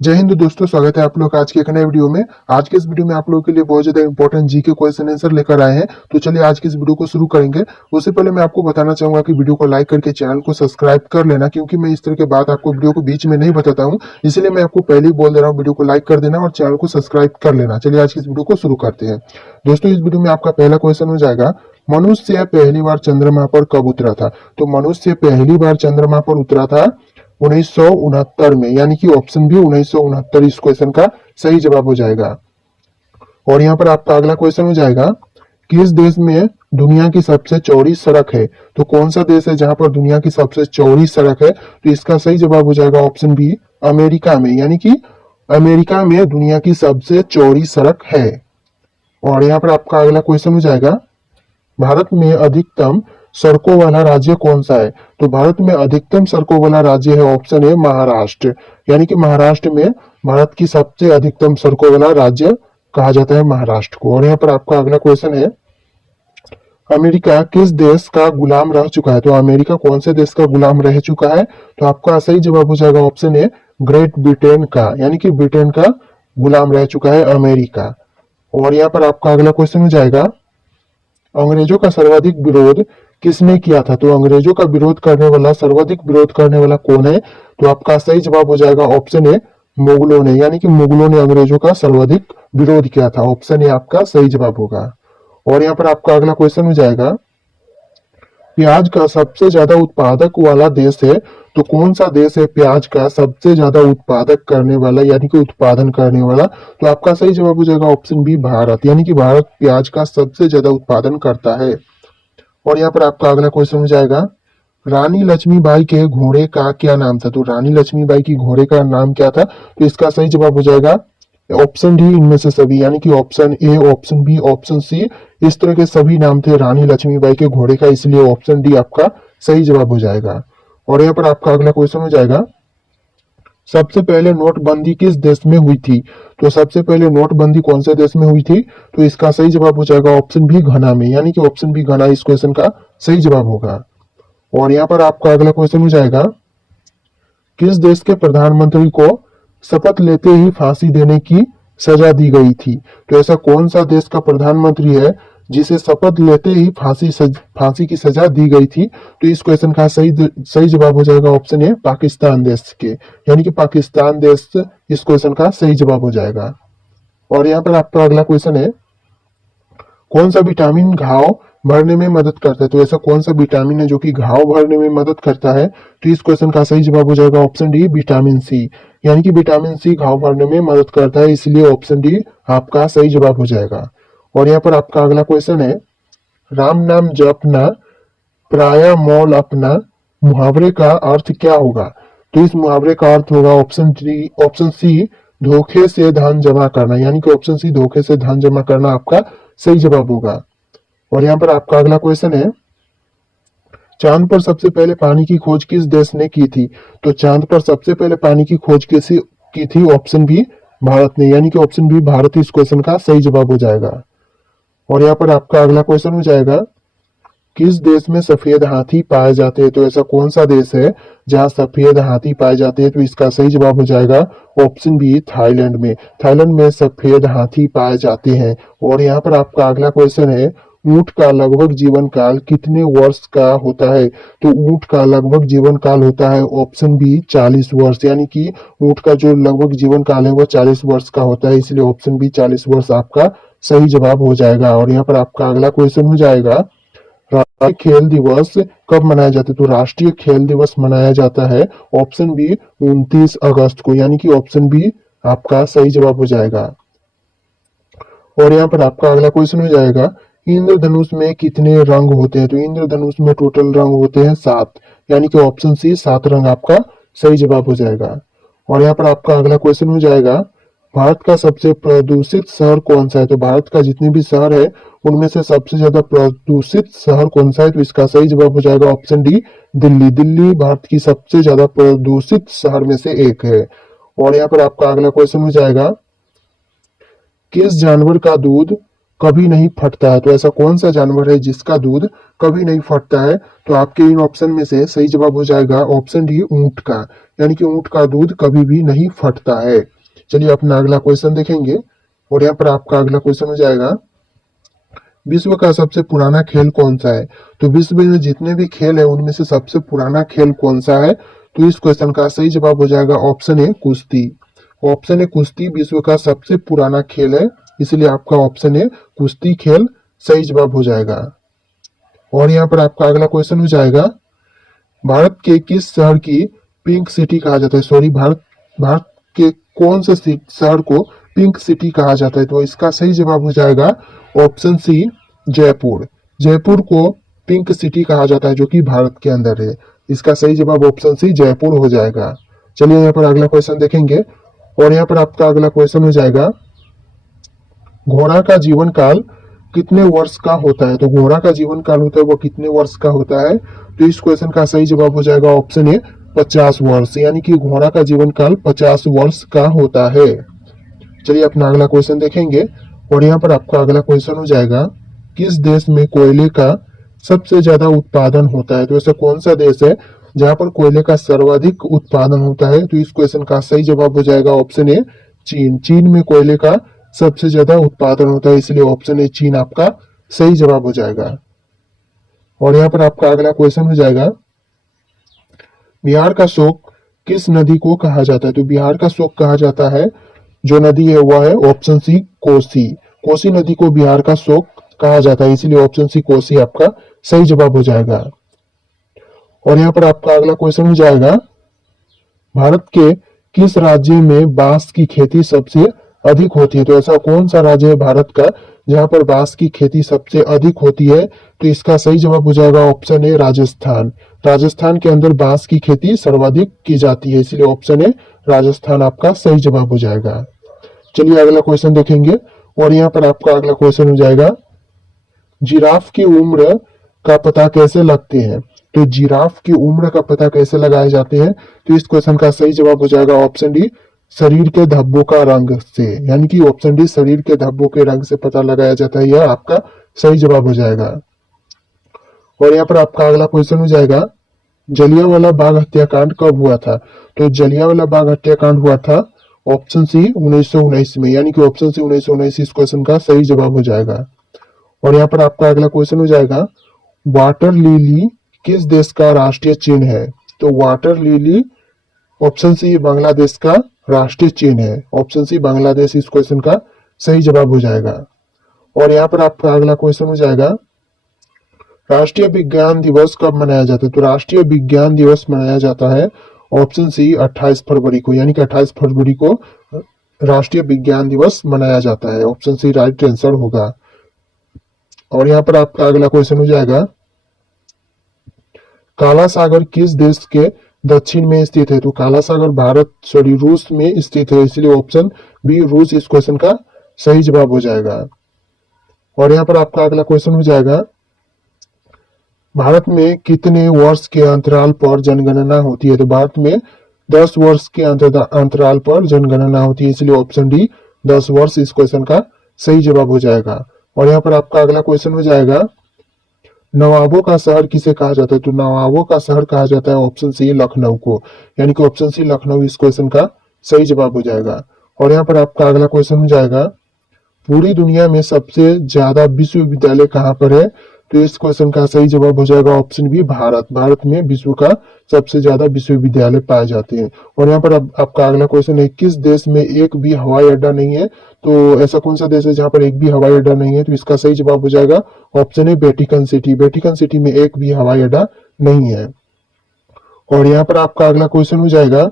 जय हिंद दोस्तों, स्वागत है आप लोग का आज के एक नए वीडियो में। आज के इस वीडियो में आप लोगों के लिए बहुत ज्यादा इंपॉर्टेंट जी के क्वेश्चन आंसर लेकर आए हैं। तो चलिए आज की इस वीडियो को शुरू करेंगे। उससे पहले मैं आपको बताना चाहूंगा कि वीडियो को लाइक करके चैनल को सब्सक्राइब कर लेना, क्योंकि मैं इस तरह के बात आपको वीडियो को बीच में नहीं बताता हूँ। इसलिए मैं आपको पहले ही बोल दे रहा हूँ, वीडियो को लाइक कर देना और चैनल को सब्सक्राइब कर लेना। चलिए आज की इस वीडियो को शुरू करते हैं। दोस्तों, इस वीडियो में आपका पहला क्वेश्चन हो जाएगा, मनुष्य पहली बार चंद्रमा पर कब उतरा था? तो मनुष्य पहली बार चंद्रमा पर उतरा था 1969 में, यानी कि ऑप्शन बी 1969 इस क्वेश्चन का सही जवाब हो जाएगा। और यहाँ पर आपका अगला क्वेश्चन हो जाएगा, किस देश में दुनिया की सबसे चौड़ी सड़क है? तो कौन सा देश है जहां पर दुनिया की सबसे चौड़ी सड़क है? तो इसका सही जवाब हो जाएगा ऑप्शन बी अमेरिका में, यानी कि अमेरिका में दुनिया की सबसे चौड़ी सड़क है। और यहाँ पर आपका अगला क्वेश्चन हो जाएगा, भारत में अधिकतम सड़कों वाला राज्य कौन सा है? तो भारत में अधिकतम सड़कों वाला राज्य है ऑप्शन है महाराष्ट्र, यानी कि महाराष्ट्र में भारत की सबसे अधिकतम सड़कों वाला राज्य कहा जाता है महाराष्ट्र को। और यहाँ पर आपका अगला क्वेश्चन है, अमेरिका किस देश का गुलाम रह चुका है? तो अमेरिका कौन से देश का गुलाम रह चुका है? तो आपका सही जवाब हो जाएगा ऑप्शन है ग्रेट ब्रिटेन का, यानी कि ब्रिटेन का गुलाम रह चुका है अमेरिका। और यहाँ पर आपका अगला क्वेश्चन हो जाएगा, अंग्रेजों का सर्वाधिक विरोध किसने किया था? तो अंग्रेजों का विरोध करने वाला, सर्वाधिक विरोध करने वाला कौन है? तो आपका सही जवाब हो जाएगा ऑप्शन ए मुगलों ने, यानी कि मुगलों ने अंग्रेजों का सर्वाधिक विरोध किया था। ऑप्शन ए आपका सही जवाब होगा। और यहाँ पर आपका अगला क्वेश्चन हो जाएगा, प्याज का सबसे ज्यादा उत्पादक वाला देश है, तो कौन सा देश है प्याज का सबसे ज्यादा उत्पादक करने वाला, यानी कि उत्पादन करने वाला? तो आपका सही जवाब हो जाएगा ऑप्शन बी भारत, यानी कि भारत प्याज का सबसे ज्यादा उत्पादन करता है। और यहाँ पर आपका अगला क्वेश्चन हो जाएगा, रानी लक्ष्मीबाई के घोड़े का क्या नाम था? तो रानी लक्ष्मीबाई की घोड़े का नाम क्या था? तो इसका सही जवाब हो जाएगा ऑप्शन डी इनमें से सभी, यानी कि option A, option B, option C, इस तरह के सभी नाम थे रानी लक्ष्मीबाई के घोड़े का, इसलिए ऑप्शन डी आपका सही जवाब हो जाएगा। और यहाँ पर आपका अगला क्वेश्चन हो जाएगा, सबसे पहले नोटबंदी किस देश में हुई थी? तो सबसे पहले नोटबंदी कौन से देश में हुई थी? तो इसका सही जवाब हो जाएगा ऑप्शन बी घना में, यानी कि ऑप्शन बी घना इस क्वेश्चन का सही जवाब होगा। और यहाँ पर आपका अगला क्वेश्चन हो जाएगा, किस देश के प्रधानमंत्री को शपथ लेते ही फांसी देने की सजा दी गई थी? तो ऐसा कौन सा देश का प्रधानमंत्री है जिसे शपथ लेते ही फांसी की सजा दी गई थी? तो इस क्वेश्चन का सही जवाब हो जाएगा ऑप्शन ए पाकिस्तान देश के, यानी कि पाकिस्तान देश इस क्वेश्चन का सही जवाब हो जाएगा। और यहाँ पर आपका अगला क्वेश्चन है, कौन सा विटामिन घाव भरने में मदद करता है? तो ऐसा कौन सा विटामिन है जो कि घाव भरने में मदद करता है? तो इस क्वेश्चन का सही जवाब हो जाएगा ऑप्शन डी विटामिन सी, यानी कि विटामिन सी घाव भरने में मदद करता है, इसलिए ऑप्शन डी आपका सही जवाब हो जाएगा। और यहाँ पर आपका अगला क्वेश्चन है, राम नाम जपना प्राय मौल अपना मुहावरे का अर्थ क्या होगा? तो इस मुहावरे का अर्थ होगा ऑप्शन सी धोखे से धन जमा करना, यानी कि ऑप्शन सी धोखे से धन जमा करना आपका सही जवाब होगा। और यहाँ पर आपका अगला क्वेश्चन है, चांद पर सबसे पहले पानी की खोज किस देश ने की थी? तो चांद पर सबसे पहले पानी की खोज किसी की थी? ऑप्शन बी भारत ने, यानी कि ऑप्शन बी भारत इस क्वेश्चन का सही जवाब हो जाएगा। और यहाँ पर आपका अगला क्वेश्चन हो जाएगा, किस देश में सफेद हाथी पाए जाते हैं? तो ऐसा कौन सा देश है जहां सफेद हाथी पाए जाते हैं? तो इसका सही जवाब हो जाएगा ऑप्शन बी थाईलैंड में, थाईलैंड में सफेद हाथी पाए जाते हैं। और यहाँ पर आपका अगला क्वेश्चन है, ऊंट का लगभग जीवन काल कितने वर्ष का होता है? तो ऊंट का लगभग जीवन काल होता है ऑप्शन बी 40 वर्ष, यानी कि ऊंट का जो लगभग जीवन काल है वो 40 वर्ष का होता है, इसलिए ऑप्शन बी 40 वर्ष आपका सही जवाब हो जाएगा। और यहाँ पर आपका अगला क्वेश्चन हो जाएगा, राष्ट्रीय खेल दिवस कब मनाया जाता है? तो राष्ट्रीय खेल दिवस मनाया जाता है ऑप्शन बी 29 अगस्त को, यानी कि ऑप्शन बी आपका सही जवाब हो जाएगा। और यहाँ पर आपका अगला क्वेश्चन हो जाएगा, इंद्रधनुष में कितने रंग होते हैं? तो इंद्रधनुष में टोटल रंग होते हैं 7, यानी कि ऑप्शन सी 7 रंग आपका सही जवाब हो जाएगा। और यहाँ पर आपका अगला क्वेश्चन हो जाएगा, भारत का सबसे प्रदूषित शहर कौन सा है? तो भारत का जितने भी शहर है उनमें से सबसे ज्यादा प्रदूषित शहर कौन सा है? तो इसका सही जवाब हो जाएगा ऑप्शन डी दिल्ली, दिल्ली भारत की सबसे ज्यादा प्रदूषित शहर में से एक है। और यहाँ पर आपका अगला क्वेश्चन हो जाएगा, किस जानवर का दूध कभी नहीं फटता है। तो ऐसा कौन सा जानवर है जिसका दूध कभी नहीं फटता है? तो आपके इन ऑप्शन में से सही जवाब हो जाएगा ऑप्शन डी, ऊंट का। यानी कि ऊंट का दूध कभी भी नहीं फटता है। चलिए अपना अगला क्वेश्चन देखेंगे, और यहाँ पर आपका अगला क्वेश्चन हो जाएगा, विश्व का सबसे पुराना खेल कौन सा है? तो विश्व में जितने भी खेल है उनमें से सबसे पुराना खेल कौन सा है? तो इस क्वेश्चन का सही जवाब हो जाएगा ऑप्शन ए, कुश्ती। ऑप्शन ए, कुश्ती विश्व का सबसे पुराना खेल है, इसलिए आपका ऑप्शन ए, कुश्ती खेल सही जवाब हो जाएगा। और यहाँ पर आपका अगला क्वेश्चन हो जाएगा, भारत के किस शहर की पिंक सिटी कहा जाता है? सॉरी, भारत भारत के कौन से शहर को पिंक सिटी कहा जाता है? तो इसका सही जवाब हो जाएगा ऑप्शन सी, जयपुर। जयपुर को पिंक सिटी कहा जाता है, जो कि भारत के अंदर है। इसका सही जवाब ऑप्शन सी, जयपुर हो जाएगा। चलिए यहाँ पर अगला क्वेश्चन देखेंगे, और यहाँ पर आपका अगला क्वेश्चन हो जाएगा, घोड़ा का जीवन काल कितने वर्ष का होता है? तो घोड़ा का जीवन काल होता है वो कितने वर्ष का होता है? तो इस क्वेश्चन का सही जवाब हो जाएगा ऑप्शन ए, 50 वर्ष। यानी कि घोड़ा का जीवन काल 50 वर्ष का होता है। चलिए अपना अगला क्वेश्चन देखेंगे, और यहाँ पर आपका अगला क्वेश्चन हो जाएगा, किस देश में कोयले का सबसे ज्यादा उत्पादन होता है? तो ऐसा कौन सा देश है जहां पर कोयले का सर्वाधिक उत्पादन होता है? तो इस क्वेश्चन का सही जवाब हो जाएगा ऑप्शन ए, चीन। चीन में कोयले का सबसे ज्यादा उत्पादन होता है, इसलिए ऑप्शन ए, चीन आपका सही जवाब हो जाएगा। और यहाँ पर आपका अगला क्वेश्चन हो जाएगा, बिहार का शोक किस नदी को कहा जाता है? तो बिहार का शोक कहा जाता है, जो नदी है वह है ऑप्शन सी, कोसी। कोसी नदी को बिहार का शोक कहा जाता है, इसलिए ऑप्शन सी, कोसी आपका सही जवाब हो जाएगा। और यहाँ पर आपका अगला क्वेश्चन हो जाएगा, भारत के किस राज्य में बांस की खेती सबसे अधिक होती है? तो ऐसा कौन सा राज्य है भारत का जहां पर बांस की खेती सबसे अधिक होती है? तो इसका सही जवाब हो जाएगा ऑप्शन ए, राजस्थान। राजस्थान के अंदर बांस की खेती सर्वाधिक की जाती है, इसलिए ऑप्शन ए, राजस्थान आपका सही जवाब हो जाएगा। चलिए अगला क्वेश्चन देखेंगे, और यहाँ पर आपका अगला क्वेश्चन हो जाएगा, जिराफ की उम्र का पता कैसे लगते हैं? तो जिराफ की उम्र का पता कैसे लगाए जाते हैं? तो इस क्वेश्चन का सही जवाब हो जाएगा ऑप्शन डी, शरीर के धब्बों का रंग से। यानी कि ऑप्शन डी, शरीर के धब्बों के रंग से पता लगाया जाता है, यह आपका सही जवाब हो जाएगा। और यहाँ पर आपका अगला क्वेश्चन हो जाएगा, जलियांवाला बाग हत्याकांड कब हुआ था? तो जलियांवाला बाग हत्याकांड हुआ था ऑप्शन सी, 1919 में। यानी कि ऑप्शन सी, 1919 इस क्वेश्चन का सही जवाब हो जाएगा। और यहाँ पर आपका अगला क्वेश्चन हो जाएगा, वाटर लिली किस देश का राष्ट्रीय चिन्ह है? तो water lily option C, Bangladesh का राष्ट्रीय चिन्ह है। ऑप्शन सी, बांग्लादेश इस क्वेश्चन का सही जवाब हो जाएगा। और यहाँ पर आपका अगला क्वेश्चन हो जाएगा, राष्ट्रीय विज्ञान दिवस कब मनाया जाता है? तो राष्ट्रीय विज्ञान दिवस मनाया जाता है ऑप्शन सी, 28 फरवरी को। यानी कि 28 फरवरी को राष्ट्रीय विज्ञान दिवस मनाया जाता है। ऑप्शन सी राइट आंसर होगा। और यहाँ पर आपका अगला क्वेश्चन हो जाएगा, काला सागर किस देश के दक्षिण में स्थित है? तो काला सागर रूस में स्थित है, इसलिए ऑप्शन बी, रूस इस क्वेश्चन का सही जवाब हो जाएगा। और यहाँ पर आपका अगला क्वेश्चन हो जाएगा, भारत में कितने वर्ष के अंतराल पर जनगणना होती है? तो भारत में 10 वर्ष के अंतराल पर जनगणना होती है, इसलिए ऑप्शन डी, 10 वर्ष इस क्वेश्चन का सही जवाब हो जाएगा। और यहाँ पर आपका अगला क्वेश्चन हो जाएगा, नवाबों का शहर किसे कहा जाता है? तो नवाबों का शहर कहा जाता है ऑप्शन सी, लखनऊ को। यानी कि ऑप्शन सी, लखनऊ इस क्वेश्चन का सही जवाब हो जाएगा। और यहाँ पर आपका अगला क्वेश्चन हो जाएगा, पूरी दुनिया में सबसे ज्यादा विश्वविद्यालय कहाँ पर है? तो इस क्वेश्चन का सही जवाब हो जाएगा ऑप्शन बी, भारत। भारत में विश्व का सबसे ज्यादा विश्वविद्यालय पाए जाते हैं। और यहाँ पर आपका अगला क्वेश्चन है, किस देश में एक भी हवाई अड्डा नहीं है? तो ऐसा कौन सा देश है जहाँ पर एक भी हवाई अड्डा नहीं है? तो इसका सही जवाब हो जाएगा ऑप्शन है, वेटिकन सिटी। वेटिकन सिटी में एक भी हवाई अड्डा नहीं है। और यहाँ पर आपका अगला क्वेश्चन हो जाएगा,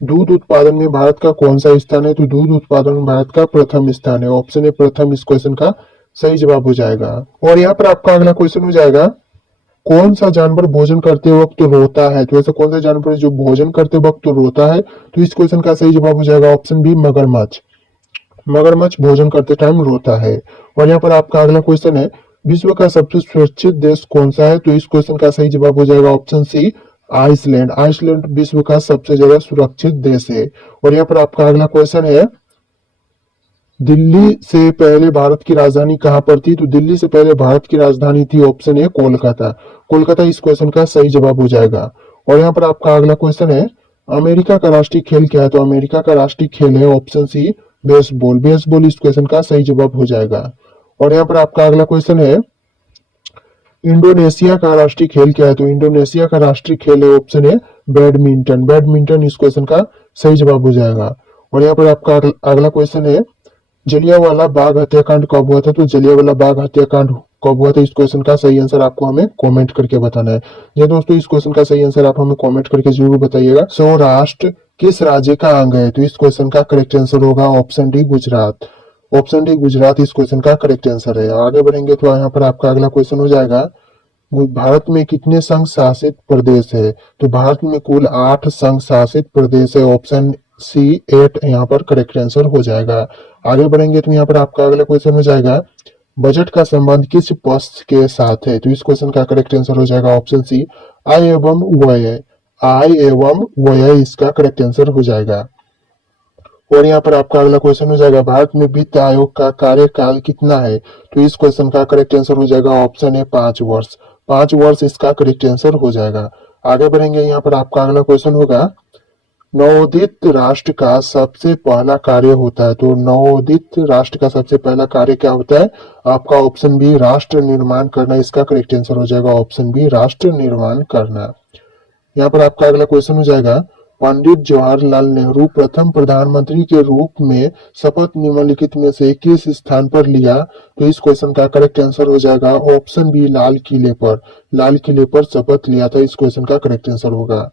दूध उत्पादन में भारत का कौन सा स्थान है? तो दूध उत्पादन में भारत का प्रथम स्थान है। ऑप्शन है, प्रथम इस क्वेश्चन का सही जवाब हो जाएगा। और यहाँ पर आपका अगला क्वेश्चन हो जाएगा, कौन सा जानवर भोजन करते वक्त रोता है? तो ऐसा कौन सा जानवर है जो भोजन करते वक्त रोता है? तो इस क्वेश्चन का सही जवाब हो जाएगा ऑप्शन बी, मगरमच्छ। मगरमच्छ भोजन करते टाइम रोता है। और यहाँ पर आपका अगला क्वेश्चन है, विश्व का सबसे सुरक्षित देश कौन सा है? तो इस क्वेश्चन का सही जवाब हो जाएगा ऑप्शन सी, आइसलैंड। आइसलैंड विश्व का सबसे ज्यादा सुरक्षित देश है। और यहाँ पर आपका अगला क्वेश्चन है, दिल्ली से पहले भारत की राजधानी कहाँ पर थी? तो दिल्ली से पहले भारत की राजधानी थी ऑप्शन ए कोलकाता। कोलकाता इस क्वेश्चन का सही जवाब हो जाएगा। और यहाँ पर आपका अगला क्वेश्चन है, अमेरिका का राष्ट्रीय खेल क्या है? तो अमेरिका का राष्ट्रीय खेल है ऑप्शन सी बेसबॉल। बेसबॉल इस क्वेश्चन का सही जवाब हो जाएगा। और यहाँ पर आपका अगला क्वेश्चन है, इंडोनेशिया का राष्ट्रीय खेल क्या है? तो इंडोनेशिया का राष्ट्रीय खेल है ऑप्शन है बैडमिंटन। बैडमिंटन इस क्वेश्चन का सही जवाब हो जाएगा। और यहाँ पर आपका अगला क्वेश्चन है, जलियांवाला बाग हत्याकांड कब हुआ था? तो जलियांवाला बाग हत्याकांड कब हुआ था? इस क्वेश्चन का सही आंसर आपको हमें कमेंट करके बताना है। ये दोस्तों इस क्वेश्चन का सही आंसर आप हमें कमेंट करके जरूर बताइएगा। सौराष्ट्र किस राज्य का अंग है? तो इस क्वेश्चन का करेक्ट आंसर होगा option D Gujarat. Option D Gujarat इस क्वेश्चन का करेक्ट आंसर है। आगे बढ़ेंगे तो यहाँ पर आपका अगला क्वेश्चन हो जाएगा, भारत में कितने संघ शासित प्रदेश है? तो भारत में कुल 8 संघ शासित प्रदेश है। ऑप्शन सी 8 यहाँ पर करेक्ट आंसर हो जाएगा। आगे बढ़ेंगे तो यहाँ पर आपका अगला क्वेश्चन हो जाएगा, बजट का संबंध किस पक्ष के साथ है? तो इस क्वेश्चन का करेक्ट आंसर हो जाएगा ऑप्शन सी आय एवं व्यय। आय एवं व्यय इसका करेक्ट आंसर हो जाएगा। और यहाँ पर आपका अगला क्वेश्चन हो जाएगा, भारत में वित्त आयोग का कार्यकाल कितना है? तो इस क्वेश्चन का करेक्ट आंसर हो जाएगा ऑप्शन है 5 वर्ष। 5 वर्ष इसका करेक्ट आंसर हो जाएगा। आगे बढ़ेंगे, यहाँ पर आपका अगला क्वेश्चन होगा, नवोदित राष्ट्र का सबसे पहला कार्य होता है। तो नवोदित राष्ट्र का सबसे पहला कार्य क्या होता है? आपका ऑप्शन बी राष्ट्र निर्माण करना इसका करेक्ट आंसर हो जाएगा। ऑप्शन बी राष्ट्र निर्माण करना। यहाँ पर आपका अगला क्वेश्चन हो जाएगा, पंडित जवाहरलाल नेहरू प्रथम प्रधानमंत्री के रूप में शपथ निम्नलिखित में से किस स्थान पर लिया? तो इस क्वेश्चन का करेक्ट आंसर हो जाएगा ऑप्शन बी लाल किले पर। लाल किले पर शपथ लिया था, इस क्वेश्चन का करेक्ट आंसर होगा।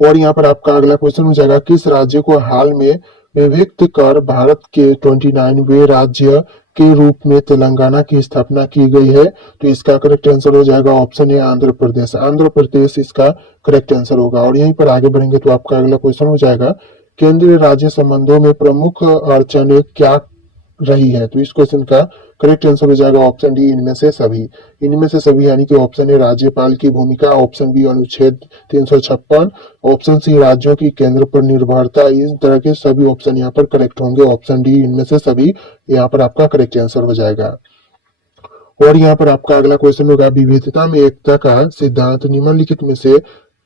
और यहाँ पर आपका अगला क्वेश्चन हो जाएगा, किस राज्य को हाल में विभक्त कर भारत के 29वें राज्य के रूप में तेलंगाना की स्थापना की गई है? तो इसका करेक्ट आंसर हो जाएगा ऑप्शन ए आंध्र प्रदेश। आंध्र प्रदेश इसका करेक्ट आंसर होगा। और यहीं पर आगे बढ़ेंगे तो आपका अगला क्वेश्चन हो जाएगा, केंद्रीय राज्य संबंधों में प्रमुख अड़चनें क्या रही है? तो इस क्वेश्चन का करेक्ट आंसर हो जाएगा ऑप्शन डी इनमें से सभी। इनमें से सभी यानी कि ऑप्शन ए राज्यपाल की भूमिका, ऑप्शन बी अनुच्छेद 356, ऑप्शन सी राज्यों की केंद्र पर निर्भरता। इस तरह के सभी ऑप्शन यहाँ पर करेक्ट होंगे। ऑप्शन डी इनमें से सभी यहाँ पर आपका करेक्ट आंसर हो जाएगा। और यहाँ पर आपका अगला क्वेश्चन होगा, विविधता में एकता का सिद्धांत निम्नलिखित में से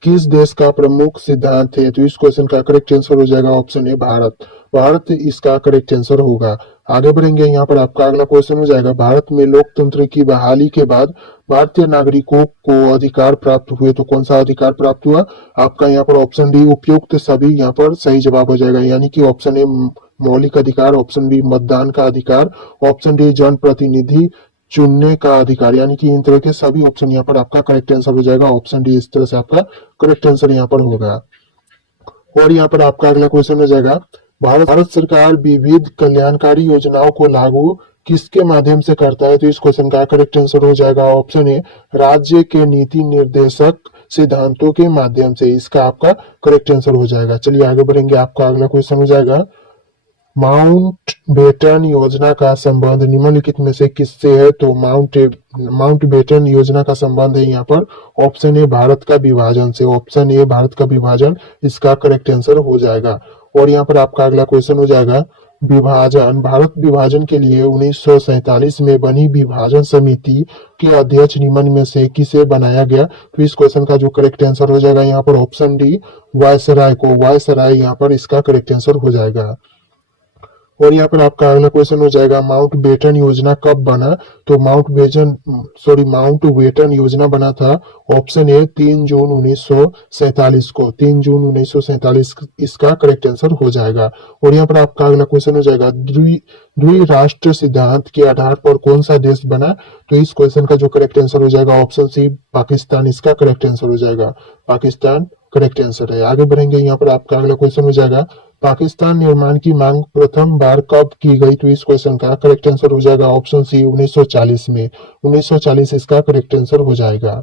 किस देश का प्रमुख सिद्धांत है? तो इस क्वेश्चन का करेक्ट आंसर हो जाएगा ऑप्शन ए भारत। भारत इसका करेक्ट आंसर होगा। आगे बढ़ेंगे, यहाँ पर आपका अगला क्वेश्चन हो जाएगा, भारत में लोकतंत्र की बहाली के बाद भारतीय नागरिकों को अधिकार प्राप्त हुए। तो कौन सा अधिकार प्राप्त हुआ? आपका यहाँ पर ऑप्शन डी उपयुक्त सभी यहाँ पर सही जवाब हो जाएगा, यानी कि ऑप्शन ए मौलिक अधिकार, ऑप्शन बी मतदान का अधिकार, ऑप्शन डी जन प्रतिनिधि चुनने का अधिकार, यानी कि इन तरह के सभी ऑप्शन यहाँ पर आपका करेक्ट आंसर हो जाएगा। ऑप्शन डी इस तरह से आपका करेक्ट आंसर यहाँ पर होगा। और यहाँ पर आपका अगला क्वेश्चन हो जाएगा, भारत सरकार विविध कल्याणकारी योजनाओं को लागू किसके माध्यम से करता है? तो इस क्वेश्चन का करेक्ट आंसर हो जाएगा ऑप्शन ए राज्य के नीति निर्देशक सिद्धांतों के माध्यम से। इसका आपका करेक्ट आंसर हो जाएगा। चलिए आगे बढ़ेंगे, आपका अगला क्वेश्चन हो जाएगा, माउंटबेटन योजना का संबंध निम्नलिखित में से किससे है? तो माउंटबेटन योजना का संबंध है यहाँ पर ऑप्शन ए भारत का विभाजन से। ऑप्शन ए भारत का विभाजन इसका करेक्ट आंसर हो जाएगा। और यहाँ पर आपका अगला क्वेश्चन हो जाएगा, विभाजन, भारत विभाजन के लिए 1947 में बनी विभाजन समिति के अध्यक्ष निम्न में से किसे बनाया गया? तो इस क्वेश्चन का जो करेक्ट आंसर हो जाएगा यहाँ पर ऑप्शन डी वायसराय को। वायसराय यहाँ पर इसका करेक्ट आंसर हो जाएगा। और यहाँ पर आपका अगला क्वेश्चन हो जाएगा, माउंटबेटन योजना कब बना? तो माउंटबेटन योजना बना था ऑप्शन ए 3 जून 1947 को। 3 जून 1947 इसका करेक्ट आंसर हो जाएगा। और यहाँ पर आपका अगला क्वेश्चन हो जाएगा, द्विराष्ट्र सिद्धांत के आधार पर कौन सा देश बना? तो इस क्वेश्चन का जो करेक्ट आंसर हो जाएगा ऑप्शन सी पाकिस्तान इसका करेक्ट आंसर हो जाएगा। पाकिस्तान करेक्ट आंसर है। आगे बढ़ेंगे, यहाँ पर आपका अगला क्वेश्चन हो जाएगा, पाकिस्तान निर्माण की मांग प्रथम बार कब की गई? तो इस क्वेश्चन का करेक्ट आंसर हो जाएगा ऑप्शन सी 1940 में। 1940 इसका करेक्ट आंसर हो जाएगा।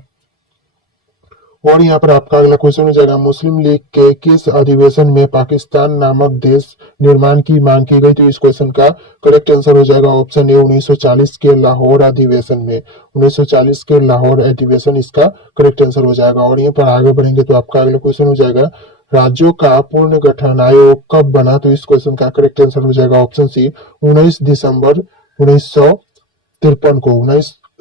और यहाँ पर आपका अगला क्वेश्चन हो जाएगा, मुस्लिम लीग के किस अधिवेशन में पाकिस्तान नामक देश निर्माण की मांग की गई? तो इस क्वेश्चन का करेक्ट आंसर हो जाएगा ऑप्शन ए 1940 के लाहौर अधिवेशन में। 1940 के लाहौर अधिवेशन इसका करेक्ट आंसर हो जाएगा। और यहाँ पर आगे बढ़ेंगे तो आपका अगला क्वेश्चन हो जाएगा, राज्यों का पूर्ण गठन आयोग कब बना? तो इस क्वेश्चन का करेक्ट आंसर हो जाएगा ऑप्शन सी 19 दिसंबर 1953 को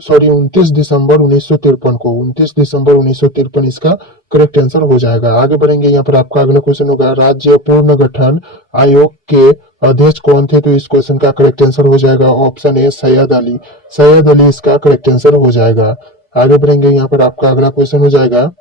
29 दिसंबर 1953 को 29 दिसंबर 1953 इसका करेक्ट आंसर हो जाएगा। आगे बढ़ेंगे, यहाँ पर आपका अगला क्वेश्चन होगा राज्य पूर्ण गठन आयोग के अध्यक्ष कौन थे? तो इस क्वेश्चन का करेक्ट आंसर हो जाएगा ऑप्शन ए सैयद अली। सैयद अली इसका करेक्ट आंसर हो जाएगा। आगे बढ़ेंगे, यहाँ पर आपका अगला क्वेश्चन हो जाएगा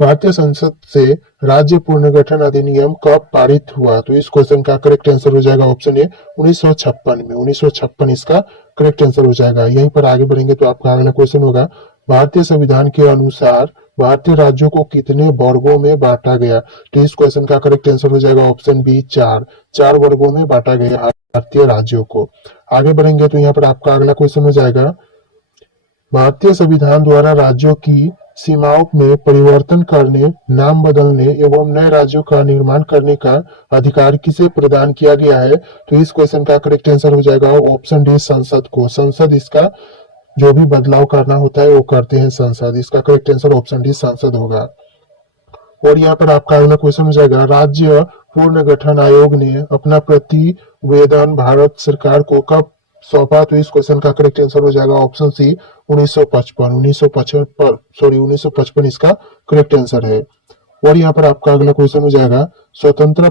भारतीय संसद से राज्य पुनर्गठन अधिनियम कब पारित हुआ? तो इस क्वेश्चन का करेक्ट आंसर हो जाएगा ऑप्शन ए 1956 में। 1956 इसका करेक्ट आंसर हो जाएगा। यहीं पर आगे बढ़ेंगे तो आपका अगला क्वेश्चन होगा भारतीय संविधान के अनुसार भारतीय राज्यों को कितने वर्गों में बांटा गया? तो इस क्वेश्चन का करेक्ट आंसर हो जाएगा ऑप्शन बी 4 वर्गों में बांटा गया भारतीय राज्यों को। आगे बढ़ेंगे तो यहाँ पर आपका अगला क्वेश्चन हो जाएगा भारतीय संविधान द्वारा राज्यों की सीमाओं में परिवर्तन करने, नाम बदलने एवं नए राज्यों का निर्माण करने का अधिकार किसे प्रदान किया गया है? तो इस क्वेश्चन का करेक्ट आंसर हो जाएगा ऑप्शन डी संसद को। संसद इसका जो भी बदलाव करना होता है वो करते हैं संसद। इसका करेक्ट आंसर ऑप्शन डी संसद होगा। और यहाँ पर आपका अगला क्वेश्चन हो जाएगा राज्य पुनर्गठन आयोग ने अपना प्रतिवेदन भारत सरकार को कब सौंपा? तो इस क्वेश्चन का करेक्ट आंसर हो जाएगा ऑप्शन सी 1955 इसका करेक्ट आंसर है। और यहाँ पर आपका अगला क्वेश्चन हो जाएगा स्वतंत्र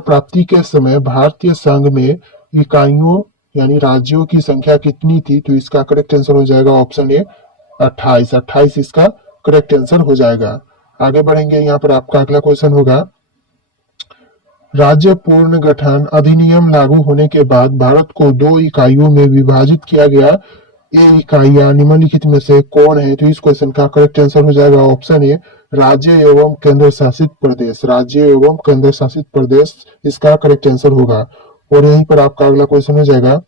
प्राप्ति के समय भारतीय संघ में इकाइयों यानी राज्यों की संख्या कितनी थी? तो इसका करेक्ट आंसर हो जाएगा ऑप्शन ए 28 इसका करेक्ट आंसर हो जाएगा। आगे बढ़ेंगे, यहाँ पर आपका अगला क्वेश्चन होगा राज्य पूर्ण गठन अधिनियम लागू होने के बाद भारत को 2 इकाइयों में विभाजित किया गया। ये इकाइयां निम्नलिखित में से कौन है? तो इस क्वेश्चन का करेक्ट आंसर हो जाएगा ऑप्शन ए राज्य एवं केंद्र शासित प्रदेश। राज्य एवं केंद्र शासित प्रदेश इसका करेक्ट आंसर होगा। और यहीं पर आपका अगला क्वेश्चन हो जाएगा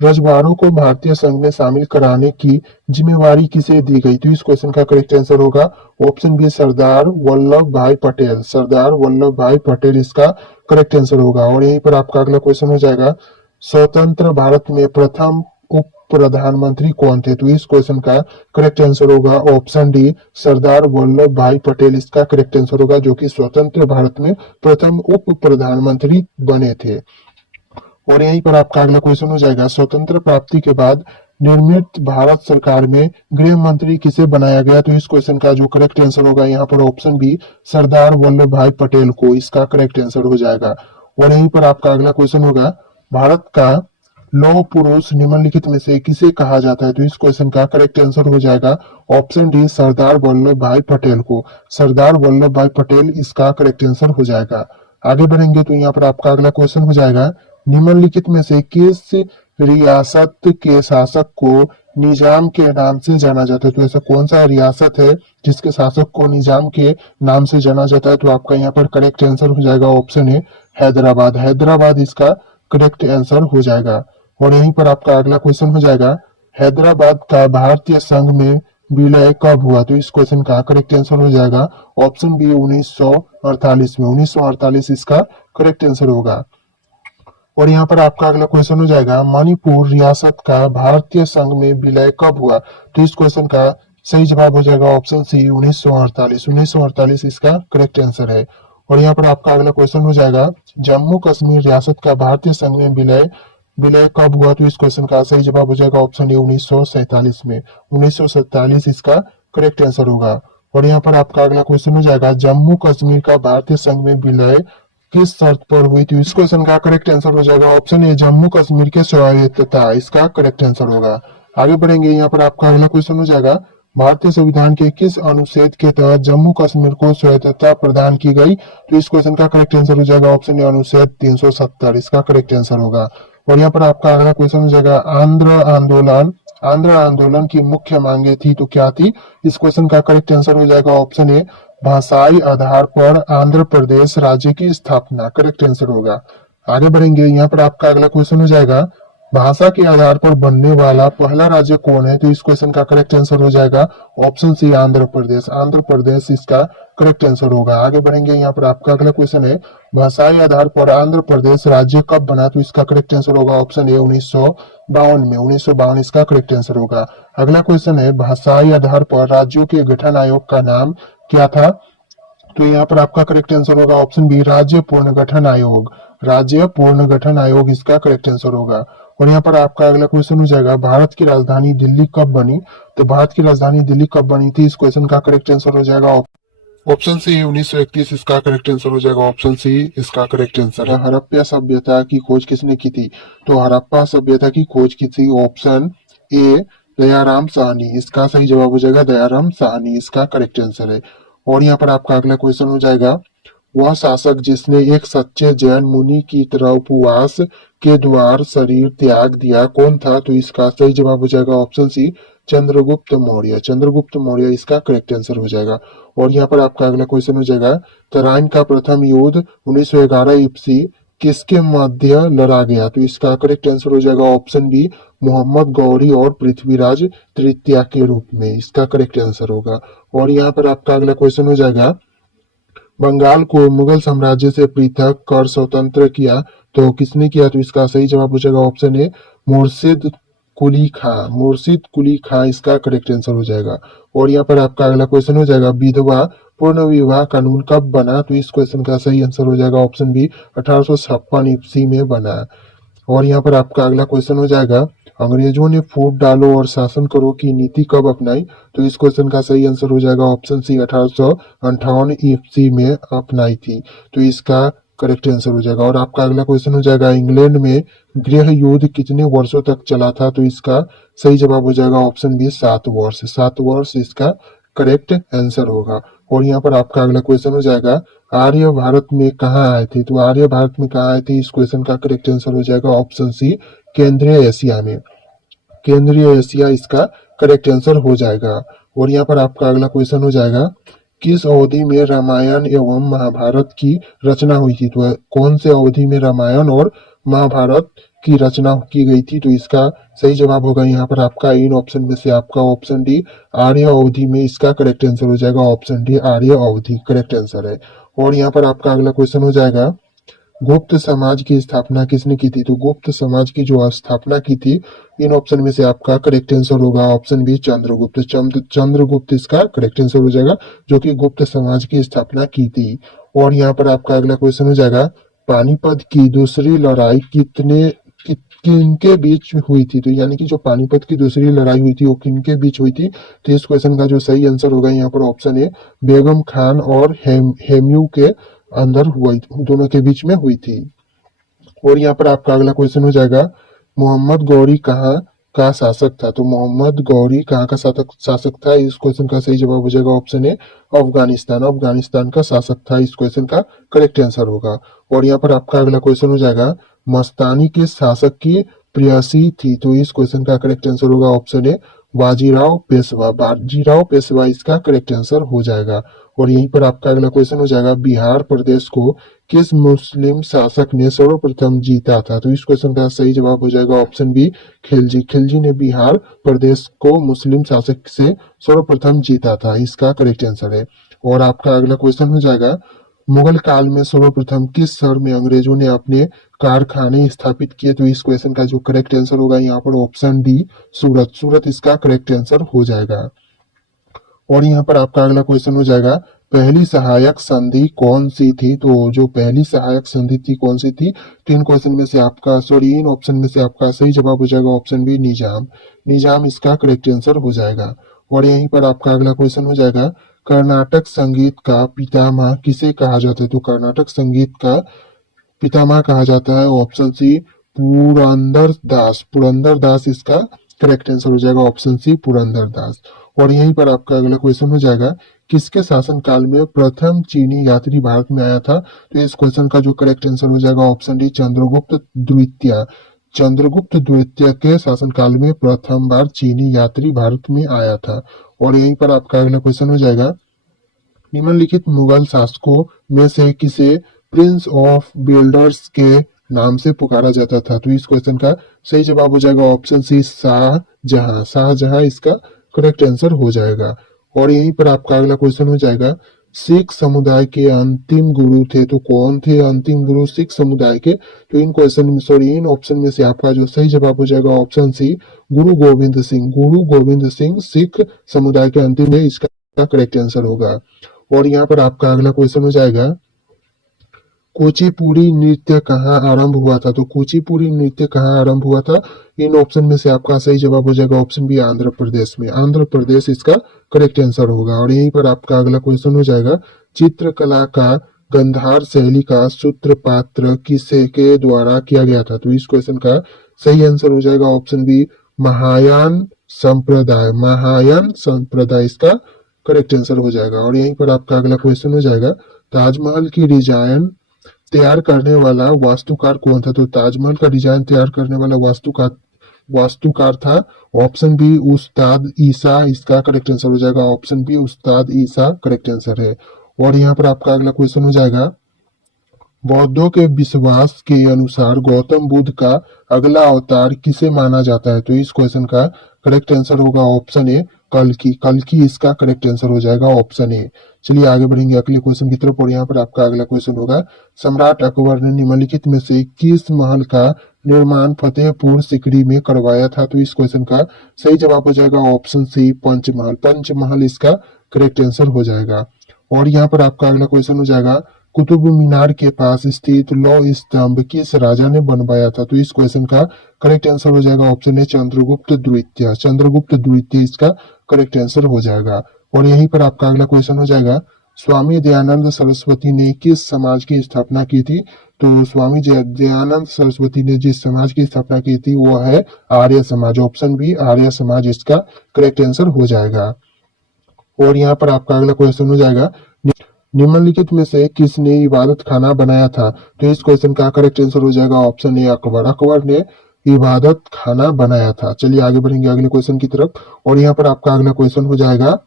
रजवाड़ों को भारतीय संघ में शामिल कराने की जिम्मेवारी किसे दी गई? तो इस क्वेश्चन का करेक्ट आंसर होगा ऑप्शन बी सरदार वल्लभ भाई पटेल। सरदार वल्लभ भाई पटेल इसका करेक्ट आंसर होगा। और यहीं पर आपका अगला क्वेश्चन हो जाएगा स्वतंत्र भारत में प्रथम उप प्रधानमंत्री कौन थे? तो इस क्वेश्चन का करेक्ट आंसर होगा ऑप्शन डी सरदार वल्लभ भाई पटेल इसका करेक्ट आंसर होगा, जो कि स्वतंत्र भारत में प्रथम उप प्रधानमंत्री बने थे। और यहीं पर आपका अगला क्वेश्चन हो जाएगा स्वतंत्र प्राप्ति के बाद निर्मित भारत सरकार में गृह मंत्री किसे बनाया गया? तो इस क्वेश्चन का जो करेक्ट आंसर होगा यहाँ पर ऑप्शन बी सरदार वल्लभ भाई पटेल को इसका करेक्ट आंसर हो जाएगा। और यहीं पर आपका अगला क्वेश्चन होगा भारत का लौह पुरुष निम्नलिखित में से किसे कहा जाता है? तो इस क्वेश्चन का करेक्ट आंसर हो जाएगा ऑप्शन डी सरदार वल्लभ भाई पटेल को। सरदार वल्लभ भाई पटेल इसका करेक्ट आंसर हो जाएगा। आगे बढ़ेंगे तो यहाँ पर आपका अगला क्वेश्चन हो जाएगा निम्नलिखित में से किस रियासत के शासक को निजाम के नाम से जाना जाता है? तो ऐसा कौन सा रियासत है जिसके शासक को निजाम के नाम से जाना जाता है? तो आपका यहाँ पर करेक्ट आंसर हो जाएगा ऑप्शन ए हैदराबाद। हैदराबाद इसका करेक्ट आंसर हो जाएगा। और यहीं पर आपका अगला क्वेश्चन हो जाएगा हैदराबाद का भारतीय संघ में विलय कब हुआ? तो इस क्वेश्चन का करेक्ट आंसर हो जाएगा ऑप्शन बी 1948 में। 1948 इसका करेक्ट आंसर होगा। और यहाँ पर आपका अगला क्वेश्चन हो जाएगा मणिपुर रियासत का भारतीय संघ में विलय कब हुआ? तो इस क्वेश्चन का सही जवाब हो जाएगा ऑप्शन सी 1948। 1948 इसका करेक्ट आंसर है। और यहाँ पर आपका अगला क्वेश्चन हो जाएगा जम्मू कश्मीर रियासत का भारतीय संघ में विलय विलय कब हुआ? तो इस क्वेश्चन का सही जवाब हो जाएगा ऑप्शन ए 1947 में। 1947 इसका करेक्ट आंसर होगा। और यहाँ पर आपका अगला क्वेश्चन हो जाएगा जम्मू कश्मीर का भारतीय संघ में विलय किस शर्त पर हुई थी? इस क्वेश्चन का करेक्ट आंसर हो जाएगा ऑप्शन ए जम्मू कश्मीर के स्वायत्तता इसका करेक्ट आंसर होगा। आगे बढ़ेंगे, यहाँ पर आपका अगला क्वेश्चन हो जाएगा भारतीय संविधान के किस अनुच्छेद के तहत जम्मू कश्मीर को स्वायत्तता प्रदान की गई? तो इस क्वेश्चन का करेक्ट आंसर हो जाएगा ऑप्शन ए अनुच्छेद 370 इसका करेक्ट आंसर होगा। और यहाँ पर आपका अगला क्वेश्चन हो जाएगा आंध्र आंदोलन की मुख्य मांगे थी तो क्या थी? इस क्वेश्चन का करेक्ट आंसर हो जाएगा ऑप्शन ए भाषाई आधार पर आंध्र प्रदेश राज्य की स्थापना करेक्ट आंसर होगा। आगे बढ़ेंगे, यहाँ पर आपका अगला क्वेश्चन हो जाएगा भाषा के आधार पर बनने वाला पहला राज्य कौन है? तो इस क्वेश्चन का करेक्ट आंसर हो जाएगा ऑप्शन सी आंध्र प्रदेश। आंध्र प्रदेश इसका करेक्ट आंसर होगा। आगे बढ़ेंगे, यहाँ पर आपका अगला क्वेश्चन है भाषाई आधार पर आंध्र प्रदेश राज्य कब बना? तो इसका करेक्ट आंसर होगा ऑप्शन ए 1952 में। 1952 इसका करेक्ट आंसर होगा। अगला क्वेश्चन है भाषाई आधार पर राज्यों के गठन आयोग का नाम क्या था? तो यहाँ पर आपका करेक्ट आंसर होगा ऑप्शन बी, राज्य पुनर्गठन आयोग। राज्य पुनर्गठन आयोग इसका करेक्ट आंसर होगा। और यहाँ पर आपका अगला क्वेश्चन हो जाएगा, भारत की राजधानी दिल्ली कब बनी? तो भारत की राजधानी दिल्ली कब बनी थी, इस क्वेश्चन का करेक्ट आंसर हो जाएगा ऑप्शन सी 1931, इसका करेक्ट आंसर हो जाएगा ऑप्शन सी इसका करेक्ट आंसर है। हड़प्पा सभ्यता की खोज किसने की थी? तो हड़प्पा सभ्यता की खोज की थी ऑप्शन ए, दयाराम साहनी। इसका सही जवाब हो जाएगा दयाराम साहनी, इसका करेक्ट आंसर है। और यहाँ पर आपका अगला क्वेश्चन हो जाएगा, वह शासक जिसने एक सच्चे जैन मुनि की तरह उपवास के द्वार शरीर त्याग दिया कौन था? तो इसका सही जवाब हो जाएगा ऑप्शन सी, चंद्रगुप्त मौर्य। चंद्रगुप्त मौर्य इसका करेक्ट आंसर हो जाएगा। और यहाँ पर आपका अगला क्वेश्चन हो जाएगा, तराइन का प्रथम युद्ध 1911 ईस्वी किसके मध्य लड़ा गया? तो इसका करेक्ट आंसर हो जाएगा ऑप्शन बी, मोहम्मद गौरी और पृथ्वीराज तृतीया के रूप में, इसका करेक्ट आंसर होगा। और यहाँ पर आपका अगला क्वेश्चन हो जाएगा, बंगाल को मुगल साम्राज्य से पृथक कर स्वतंत्र किया तो किसने किया? तो इसका सही जवाब हो जाएगा ऑप्शन ए, मुर्शिद कुली खां। मुर्शिद कुली खां इसका करेक्ट आंसर हो जाएगा। और यहाँ पर आपका अगला क्वेश्चन हो जाएगा, विधवा पूर्ण विवाह कानून कब बना? तो इस क्वेश्चन का सही आंसर हो जाएगा ऑप्शन बी, 1856 ईस्वी में बना। और यहाँ पर आपका अगला क्वेश्चन हो जाएगा, अंग्रेजों ने फूट डालो और शासन करो की नीति कब अपनाई? तो इस क्वेश्चन का सही आंसर हो जाएगा ऑप्शन सी, 1858 ईस्वी में अपनाई थी, तो इसका करेक्ट आंसर हो जाएगा। और आपका अगला क्वेश्चन हो जाएगा, इंग्लैंड में गृह युद्ध कितने वर्षों तक चला था? तो इसका सही जवाब हो जाएगा ऑप्शन बी, 7 वर्ष। 7 वर्ष इसका करेक्ट आंसर होगा। और यहाँ पर आपका अगला क्वेश्चन हो जाएगा, आर्य भारत में कहाँ आए थे? तो आर्य भारत में कहाँ आए थे, इस क्वेश्चन का करेक्ट आंसर हो जाएगा ऑप्शन सी, केंद्रीय एशिया में। केंद्रीय एशिया इसका करेक्ट आंसर हो जाएगा। और यहाँ पर आपका अगला क्वेश्चन हो जाएगा, किस अवधि में रामायण एवं महाभारत की रचना हुई थी? तो कौन से अवधि में रामायण और महाभारत की रचना की गई थी? तो इसका सही जवाब होगा यहाँ पर आपका इन ऑप्शन में से आपका ऑप्शन डी, आर्य अवधि में, इसका करेक्ट आंसर हो जाएगा ऑप्शन डी, आर्य अवधि करेक्ट आंसर है। और यहाँ पर आपका अगला क्वेश्चन हो जाएगा, गुप्त समाज की स्थापना किसने की थी? तो गुप्त समाज की जो स्थापना की थी, इन ऑप्शन में से आपका करेक्ट आंसर होगा ऑप्शन बी, चंद्रगुप्त। चंद्रगुप्त इसका करेक्ट आंसर हो जाएगा, जो कि गुप्त समाज की स्थापना की थी। और यहाँ पर आपका अगला क्वेश्चन हो जाएगा, पानीपत की दूसरी लड़ाई किनके बीच हुई थी? तो यानी कि जो पानीपत की दूसरी लड़ाई हुई थी वो किनके बीच हुई थी? तो इस क्वेश्चन का जो सही आंसर होगा यहाँ पर ऑप्शन ए, बेगम खान और हेम्यू के अंदर हुई, दोनों के बीच में हुई थी। और यहाँ पर आपका अगला क्वेश्चन हो जाएगा, मोहम्मद गौरी कहाँ का शासक था? तो मोहम्मद गौरी कहाँ का शासक था, इस क्वेश्चन का सही जवाब हो जाएगा ऑप्शन ए, अफगानिस्तान। अफगानिस्तान का शासक था, इस क्वेश्चन का करेक्ट आंसर होगा। और यहाँ पर आपका अगला क्वेश्चन हो जाएगा, मस्तानी के शासक की प्रेयसी थी? तो इस क्वेश्चन का करेक्ट आंसर होगा ऑप्शन ए, बाजीराव पेशवा। बाजीराव पेशवा इसका करेक्ट आंसर हो जाएगा। और यहीं पर आपका अगला क्वेश्चन हो जाएगा, बिहार प्रदेश को किस मुस्लिम शासक ने सर्वप्रथम जीता था? तो इस क्वेश्चन का सही जवाब हो जाएगा ऑप्शन बी, खिलजी। खिलजी ने बिहार प्रदेश को मुस्लिम शासक से सर्वप्रथम जीता था, इसका करेक्ट आंसर है। और आपका अगला क्वेश्चन हो जाएगा, मुगल काल में सर्वप्रथम किस शहर में अंग्रेजों ने अपने कारखाने स्थापित किए? तो इस क्वेश्चन का जो करेक्ट आंसर होगा यहाँ पर ऑप्शन डी, सूरत। सूरत इसका करेक्ट आंसर हो जाएगा। और यहाँ पर आपका अगला क्वेश्चन हो जाएगा, पहली सहायक संधि कौन सी थी? तो जो पहली सहायक संधि थी कौन सी थी? तीन क्वेश्चन में से आपका इन ऑप्शन में से आपका सही जवाब हो जाएगा ऑप्शन बी, निजाम। निजाम इसका करेक्ट आंसर हो जाएगा। और यहीं पर आपका अगला क्वेश्चन हो जाएगा, कर्नाटक संगीत का पितामह किसे कहा जाता है? तो कर्नाटक संगीत का पितामह कहा जाता है ऑप्शन सी, पुरंदर दास। पुरंदर दास इसका करेक्ट आंसर हो जाएगा ऑप्शन सी, पुरंदर दास। और यहीं पर आपका अगला क्वेश्चन हो जाएगा, किसके शासन काल में प्रथम चीनी यात्री भारत में आया था? तो इस क्वेश्चन का जो करेक्ट आंसर हो जाएगा ऑप्शन डी, चंद्रगुप्त द्वितीय। चंद्रगुप्त द्वितीय के शासन काल में प्रथम बार चीनी यात्री भारत में आया था। और यहीं पर आपका अगला क्वेश्चन हो जाएगा, निम्नलिखित मुगल शासकों में से किसे प्रिंस ऑफ बिल्डर्स के नाम से पुकारा जाता था? तो इस क्वेश्चन का सही जवाब हो जाएगा ऑप्शन सी, शाहजहां। शाहजहां इसका करेक्ट आंसर हो जाएगा। और यहीं पर आपका अगला क्वेश्चन हो जाएगा, सिख समुदाय के अंतिम गुरु थे? तो कौन थे अंतिम गुरु सिख समुदाय के? तो इन ऑप्शन में से आपका जो सही जवाब हो जाएगा ऑप्शन सी, गुरु गोविंद सिंह। गुरु गोविंद सिंह सिख समुदाय के अंतिम है, इसका करेक्ट आंसर होगा। और यहाँ पर आपका अगला क्वेश्चन हो जाएगा, कुचिपुड़ी नृत्य कहाँ आरंभ हुआ था? तो कुचिपुड़ी नृत्य कहाँ आरंभ हुआ था? इन ऑप्शन में से आपका सही जवाब हो जाएगा ऑप्शन बी, आंध्र प्रदेश में। आंध्र प्रदेश इसका करेक्ट आंसर होगा। और यहीं पर आपका अगला क्वेश्चन हो जाएगा, चित्रकला का गंधार शैली का सूत्रपात्र किसे के द्वारा किया गया था? तो इस क्वेश्चन का सही आंसर हो जाएगा ऑप्शन बी, महायान संप्रदाय। महायान संप्रदाय इसका करेक्ट आंसर हो जाएगा। और यहीं पर आपका अगला क्वेश्चन हो जाएगा, ताजमहल की डिजाइन तैयार करने वाला वास्तुकार कौन था? तो ताजमहल का डिजाइन तैयार करने वाला वास्तुकार था ऑप्शन बी, उस्ताद ईसा। इसका करेक्ट आंसर हो जाएगा ऑप्शन बी, उस्ताद ईसा करेक्ट आंसर है। और यहाँ पर आपका अगला क्वेश्चन हो जाएगा, बौद्धों के विश्वास के अनुसार गौतम बुद्ध का अगला अवतार किसे माना जाता है? तो इस क्वेश्चन का करेक्ट आंसर होगा ऑप्शन ए, कल्कि। कल्कि इसका करेक्ट आंसर हो जाएगा ऑप्शन ए। चलिए आगे बढ़ेंगे अगले क्वेश्चन की तरफ। और यहाँ पर आपका अगला क्वेश्चन होगा, सम्राट अकबर ने निम्नलिखित में से किस महल का निर्माण फतेहपुर सिकरी में करवाया था? तो इस क्वेश्चन का सही जवाब हो जाएगा ऑप्शन सी, पंचमहल। पंचमहल इसका करेक्ट आंसर हो जाएगा। और यहाँ पर आपका अगला क्वेश्चन हो जाएगा, कुतुब मीनार के पास स्थित लौह स्तंभ किस राजा ने बनवाया था? तो इस क्वेश्चन का करेक्ट आंसर हो जाएगा ऑप्शन ए, चंद्रगुप्त द्वितीय। चंद्रगुप्त द्वितीय इसका करेक्ट आंसर हो जाएगा। और यहीं पर आपका अगला क्वेश्चन हो जाएगा, स्वामी दयानंद सरस्वती ने किस समाज की स्थापना की थी? तो स्वामी दयानंद सरस्वती ने जिस समाज की स्थापना की थी वो है आर्य समाज। ऑप्शन बी, आर्य समाज इसका करेक्ट आंसर हो जाएगा। और यहाँ पर आपका अगला क्वेश्चन हो जाएगा, निम्नलिखित में से किसने इबादत खाना बनाया था? तो इस क्वेश्चन का करेक्ट आंसर हो जाएगा ऑप्शन ए, अकबर। अकबर ने इबादत खाना बनाया था। चलिए आगे बढ़ेंगे अगले क्वेश्चन की तरफ। और यहाँ पर आपका अगला क्वेश्चन हो जाएगा,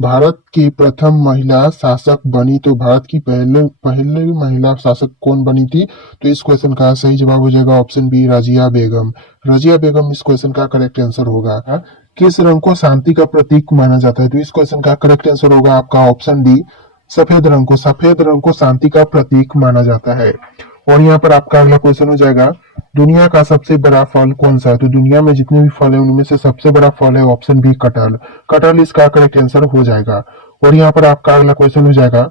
भारत की प्रथम महिला शासक बनी, तो भारत की पहले महिला शासक कौन बनी थी? तो इस क्वेश्चन का सही जवाब हो जाएगा ऑप्शन बी, रजिया बेगम। रजिया बेगम इस क्वेश्चन का करेक्ट आंसर होगा। किस रंग को शांति का प्रतीक माना जाता है? तो इस क्वेश्चन का करेक्ट आंसर होगा आपका ऑप्शन डी, सफेद रंग को। सफेद रंग को शांति का प्रतीक माना जाता है। और यहाँ पर आपका अगला क्वेश्चन हो जाएगा, दुनिया का सबसे बड़ा फल कौन सा है? तो दुनिया में जितने भी फल है उनमें से सबसे बड़ा फल है ऑप्शन बी, कटहल। कटहल इसका करेक्ट आंसर हो जाएगा। और यहाँ पर आपका अगला क्वेश्चन हो जाएगा,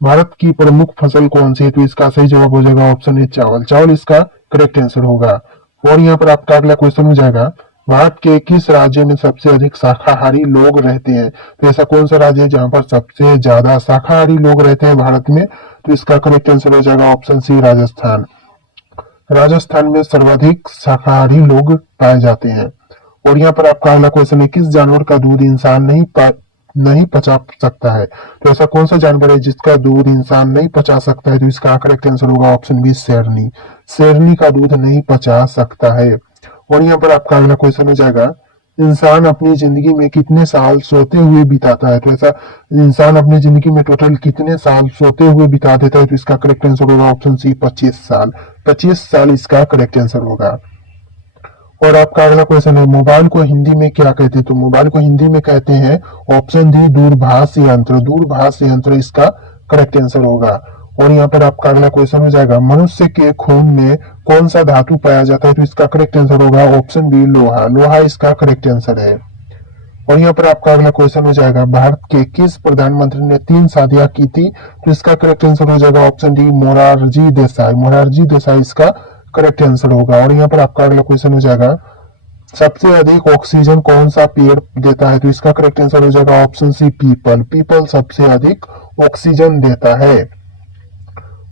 भारत की प्रमुख फसल कौन सी है? तो इसका सही जवाब हो जाएगा ऑप्शन ए, चावल। चावल इसका करेक्ट आंसर होगा। और यहाँ पर आपका अगला क्वेश्चन हो जाएगा, भारत के किस राज्य में सबसे अधिक शाकाहारी लोग रहते हैं? तो ऐसा कौन सा राज्य है जहां पर सबसे ज्यादा शाकाहारी लोग रहते हैं भारत में? तो इसका करेक्ट आंसर हो जाएगा ऑप्शन सी, राजस्थान। राजस्थान में सर्वाधिक शाकाहारी लोग पाए जाते हैं। और यहाँ पर आपका अगला क्वेश्चन है, किस जानवर का दूध इंसान नहीं पचा सकता है? तो ऐसा कौन सा जानवर है जिसका दूध इंसान नहीं पचा सकता है? तो इसका करेक्ट आंसर होगा ऑप्शन बी, शेरनी। शेरनी का दूध नहीं पचा सकता है। और यहाँ पर आपका अगला क्वेश्चन हो जाएगा, इंसान अपनी जिंदगी में कितने साल सोते हुए बिताता है? तो ऐसा इंसान अपनी जिंदगी में टोटल कितने साल सोते हुए बिता देता है? तो इसका करेक्ट आंसर होगा ऑप्शन सी, 25 साल। 25 साल इसका करेक्ट आंसर होगा। और आपका अगला क्वेश्चन है, मोबाइल को हिंदी में क्या कहते हैं? तो मोबाइल को हिंदी में कहते हैं ऑप्शन डी, दूरभाष यंत्र। दूरभाष यंत्र इसका करेक्ट आंसर होगा। और यहाँ पर आपका अगला क्वेश्चन हो जाएगा, मनुष्य के खून में कौन सा धातु पाया जाता है? तो इसका करेक्ट आंसर होगा ऑप्शन बी, लोहा। लोहा इसका करेक्ट आंसर है। और यहाँ पर आपका अगला क्वेश्चन हो जाएगा, भारत के किस प्रधानमंत्री ने 3 शादियां की थी? तो इसका करेक्ट आंसर हो जाएगा ऑप्शन डी, मोरारजी देसाई। मोरारजी देसाई इसका करेक्ट आंसर होगा। और यहाँ पर आपका अगला क्वेश्चन हो जाएगा, सबसे अधिक ऑक्सीजन कौन सा पेड़ देता है? तो इसका करेक्ट आंसर हो जाएगा ऑप्शन सी, पीपल। पीपल सबसे अधिक ऑक्सीजन देता है।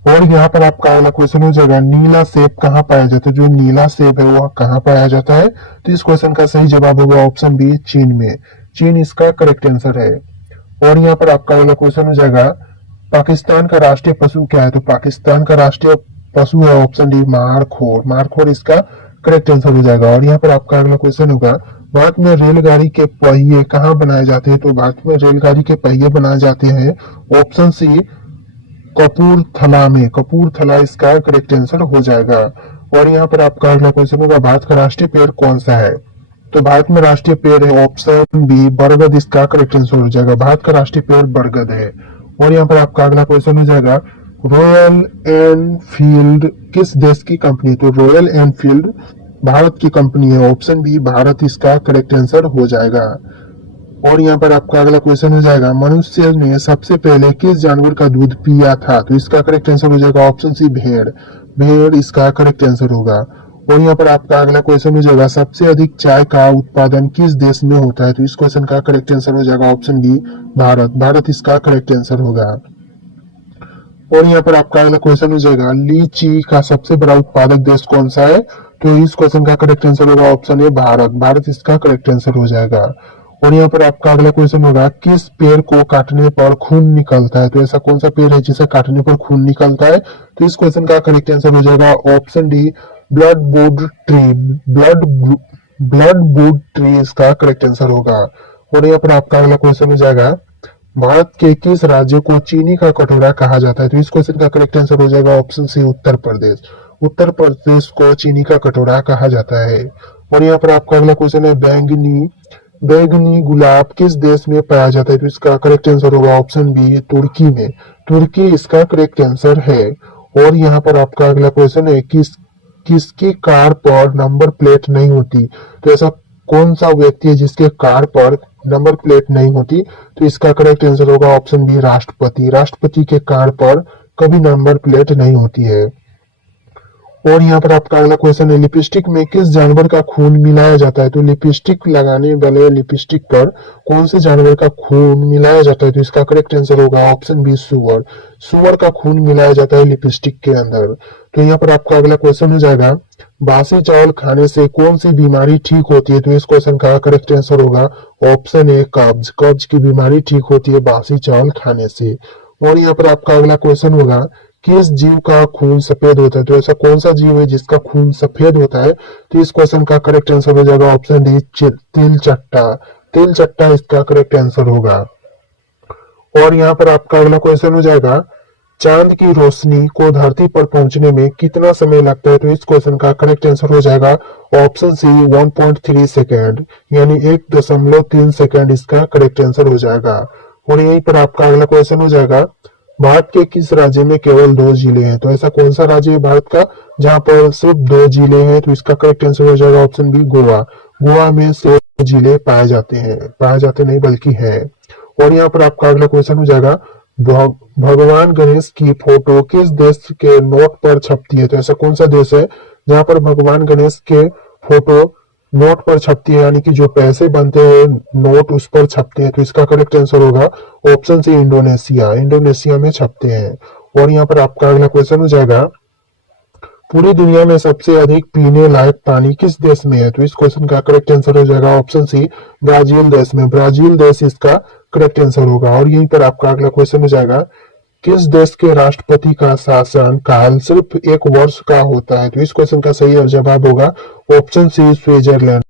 और यहाँ पर आपका अगला क्वेश्चन हो जाएगा, नीला सेब कहाँ पाया जाता है? जो नीला सेब है वह कहाँ पाया जाता है? तो इस क्वेश्चन का सही जवाब होगा ऑप्शन बी, चीन में। चीन इसका करेक्ट आंसर है। और यहाँ पर आपका अगला क्वेश्चन हो जाएगा, पाकिस्तान का राष्ट्रीय पशु क्या है? तो पाकिस्तान का राष्ट्रीय पशु है ऑप्शन डी, मारखोर। मारखोर इसका करेक्ट आंसर हो जाएगा। और यहाँ पर आपका अगला क्वेश्चन होगा, भारत में रेलगाड़ी के पहिए कहाँ बनाए जाते हैं? तो भारत में रेलगाड़ी के पहिए बनाए जाते हैं ऑप्शन सी, कपूरथला में। कपूरथला इसका करेक्ट आंसर हो जाएगा। और यहाँ पर आपका अगला क्वेश्चन होगा, भारत का राष्ट्रीय पेड़ कौन सा है? तो भारत में राष्ट्रीय पेड़ है ऑप्शन बी, बरगद इसका करेक्ट आंसर हो जाएगा। भारत का राष्ट्रीय पेड़ बरगद है। और यहाँ पर आपका अगला क्वेश्चन हो जाएगा, रॉयल एनफील्ड किस देश की कंपनी? तो रॉयल एनफील्ड भारत की कंपनी है ऑप्शन बी, भारत इसका करेक्ट आंसर हो जाएगा। और यहाँ पर आपका अगला क्वेश्चन हो जाएगा, मनुष्य ने सबसे पहले किस जानवर का दूध पिया था? तो इसका करेक्ट आंसर हो जाएगा ऑप्शन सी, भेड़। भेड़ इसका करेक्ट आंसर होगा। और यहाँ पर आपका अगला क्वेश्चन हो जाएगा, सबसे अधिक चाय का उत्पादन किस देश में होता है? तो इस क्वेश्चन का करेक्ट आंसर हो जाएगा ऑप्शन बी, भारत। भारत इसका करेक्ट आंसर होगा। और यहाँ पर आपका अगला क्वेश्चन हो जाएगा, लीची का सबसे बड़ा उत्पादक देश कौन सा है? तो इस क्वेश्चन का करेक्ट आंसर होगा ऑप्शन ए, भारत। भारत इसका करेक्ट आंसर हो जाएगा। और यहाँ पर आपका अगला क्वेश्चन होगा, किस पेड़ को काटने पर खून निकलता है? तो ऐसा कौन सा पेड़ है जिसे काटने पर खून निकलता है? तो इस क्वेश्चन का करेक्ट आंसर हो जाएगा option D, blood wood tree. Blood blood wood tree इसका करेक्ट आंसर होगा। और यहाँ पर आपका अगला क्वेश्चन हो जाएगा, भारत के किस राज्य को चीनी का कटोरा कहा जाता है? तो इस क्वेश्चन का करेक्ट आंसर हो जाएगा ऑप्शन सी, उत्तर प्रदेश। उत्तर प्रदेश को चीनी का कटोरा कहा जाता है। और यहाँ पर आपका अगला क्वेश्चन है, बैंगनी बैंगनी गुलाब किस देश में पाया जाता है? तो इसका करेक्ट आंसर होगा ऑप्शन बी, तुर्की में। तुर्की इसका करेक्ट आंसर है। और यहाँ पर आपका अगला क्वेश्चन है, किसकी कार पर नंबर प्लेट नहीं होती? तो ऐसा कौन सा व्यक्ति है जिसके कार पर नंबर प्लेट नहीं होती? तो इसका करेक्ट आंसर होगा ऑप्शन बी, राष्ट्रपति। राष्ट्रपति के कार पर कभी नंबर प्लेट नहीं होती है। और यहाँ पर आपका अगला क्वेश्चन है, लिपस्टिक में किस जानवर का खून मिलाया जाता है? तो लिपस्टिक लगाने वाले लिपस्टिक पर कौन से जानवर का खून मिलाया जाता है? तो इसका करेक्ट आंसर होगा ऑप्शन बी, सुअर। सुअर का खून मिलाया जाता है लिपस्टिक के अंदर। तो यहाँ पर आपका अगला क्वेश्चन हो जाएगा, बासी चावल खाने से कौन सी बीमारी ठीक होती है? तो इस क्वेश्चन का करेक्ट आंसर होगा ऑप्शन ए, कब्ज। कब्ज की बीमारी ठीक होती है बासी चावल खाने से। और यहाँ पर आपका अगला क्वेश्चन होगा, किस जीव का खून सफेद होता है? तो ऐसा कौन सा जीव है जिसका खून सफेद होता है? तो इस क्वेश्चन का करेक्ट आंसर हो जाएगा ऑप्शन डी, तिलचट्टा। तिलचट्टा इसका करेक्ट आंसर होगा। और यहाँ पर आपका अगला क्वेश्चन हो जाएगा, चांद की रोशनी को धरती पर पहुंचने में कितना समय लगता है? तो इस क्वेश्चन का करेक्ट आंसर हो जाएगा ऑप्शन सी, 1.3 सेकेंड, यानी 1.3 सेकेंड इसका करेक्ट आंसर हो जाएगा। और यहीं पर आपका अगला क्वेश्चन हो जाएगा, भारत के किस राज्य में केवल 2 जिले हैं? तो ऐसा कौन सा राज्य है भारत का जहां पर सिर्फ 2 जिले हैं? तो इसका करेक्ट आंसर हो जाएगा ऑप्शन बी, गोवा। गोवा में सिर्फ जिले पाए जाते हैं, पाए जाते नहीं बल्कि है। और यहाँ पर आपका अगला क्वेश्चन हो जाएगा, भगवान गणेश की फोटो किस देश के नोट पर छपती है? तो ऐसा कौन सा देश है जहां पर भगवान गणेश के फोटो नोट पर छपती है, यानी कि जो पैसे बनते हैं नोट उस पर छपते हैं? तो इसका करेक्ट आंसर होगा ऑप्शन सी, इंडोनेशिया। इंडोनेशिया में छपते हैं। और यहाँ पर आपका अगला क्वेश्चन हो जाएगा, पूरी दुनिया में सबसे अधिक पीने लायक पानी किस देश में है? तो इस क्वेश्चन का करेक्ट आंसर हो जाएगा ऑप्शन सी, ब्राजील देश में। ब्राजील देश इसका करेक्ट आंसर होगा। और यहीं पर आपका अगला क्वेश्चन हो जाएगा, किस देश के राष्ट्रपति का शासन काल सिर्फ 1 वर्ष का होता है? तो इस क्वेश्चन का सही जवाब होगा ऑप्शन सी, स्विट्जरलैंड।